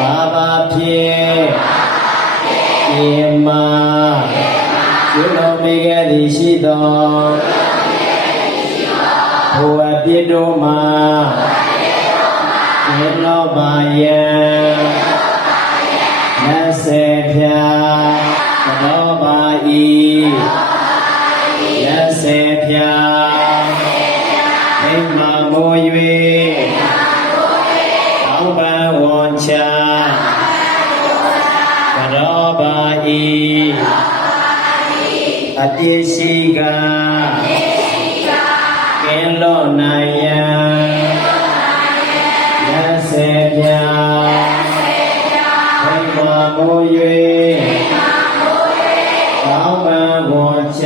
ဘာဘာဖြင့်ပြေမကျွလုံးမိခဲ့သည်ရှိသောဘုရားပြစ်တို့မှာယေလောပါယံလက်စေဖြာသောပါဤလက်စေဖြာအိမ်မာမိုး၍ အတ္တိရှိကကင်းလောနိုင်ယံလက်စေဖြာအိမ်မာမိုး၍ကောင်းပန်ဝန်ချ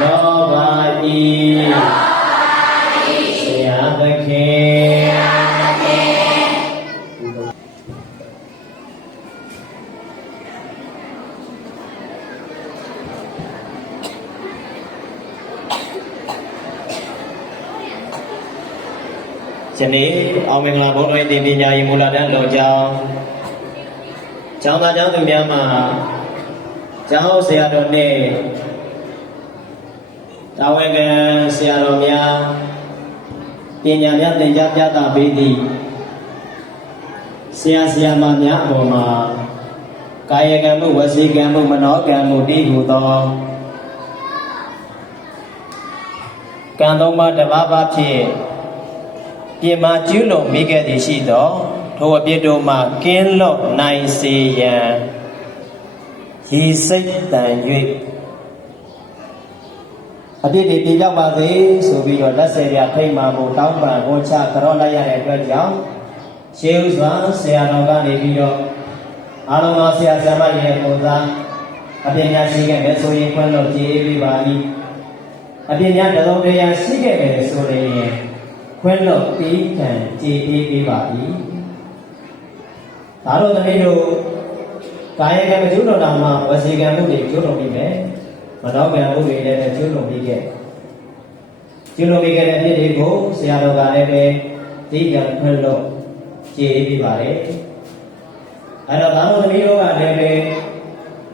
ကရောပါဤဆရာသခင် ယနေ့အောင်မင်္ဂလာဘုန်းတော်တင်ပညာရေးမူလတန်းတော်ကျောင်းကျောင်းသားကျောင်းသူများမှာကျောင်းဆရာတော်နဲ့တာဝန်ခံဆရာတော်များပညာများသင်ကြားပြသပေးသည့်ဆရာဆရာမများအပေါ်မှာကာယကံမှုဝစီကံမှုမနောကံမှုတည်ဟူသောကံသုံးပါးတစ်ပါးပါဖြင့် ပြင်မာကျူးလွန်မိခဲ့သည်ရှိသောထိုအပြစ်တို့မှကင်းလွတ်နိုင်စေရန်ရည်စိတ်တန်၍အပြစ်တွေပြေပြောက်ပါစေဆိုပြီးတော့လက်ဆယ်ပြထိတ်မှကိုတောင်းပန်ဟောချကြောလိုက်ရတဲ့အတွက်ကြောင့်ရှေးဥစွာဆရာတော်ကနေပြီးတော့အားလုံးသောဆရာဆရာမတွေရဲ့ပုံသားအပြစ်များရှိခဲ့မယ်ဆိုရင်ခွင့်လို့ကြည်အေးပေးပါ၏အပြစ်များတစ်လုံးတည်းရရှိခဲ့မယ်ဆိုရင် ခွဲလို့ပြီးခံကြည်အေးပေးပါ၏ဒါတော့တမီးတို့ကာယကံမကျူးလွန်တာမှာဝစီကံမှုတွေကျူးလွန်ပြီးမယ်မနောကံမှုတွေလည်းကျူးလွန်ပြီးခဲ့ကျူးလွန်ပြီးခဲ့တဲ့ဖြစ်တွေကိုဆရာတော်ကလည်းပဲဒီကံခွဲလို့ကြည်အေးပေးပါတယ်အဲ့တော့ဒါတော့တမီးတို့ကလည်းပဲ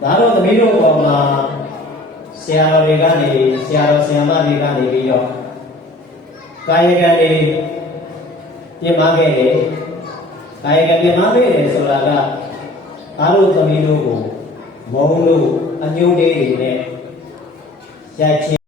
ဒါတော့တမီးတို့ပေါ်မှာဆရာတော်တွေကနေဆရာတော်ဆရာမတွေကနေပြီးတော့ ကာယကံတွေပြင်မာခဲ့တယ်ကာယကံပြင်မာခဲ့တယ်ဆိုတာကအားလုံးသမီးတို့ကိုမုံလို့အညုံလေးတွေနဲ့ရိုက်ချ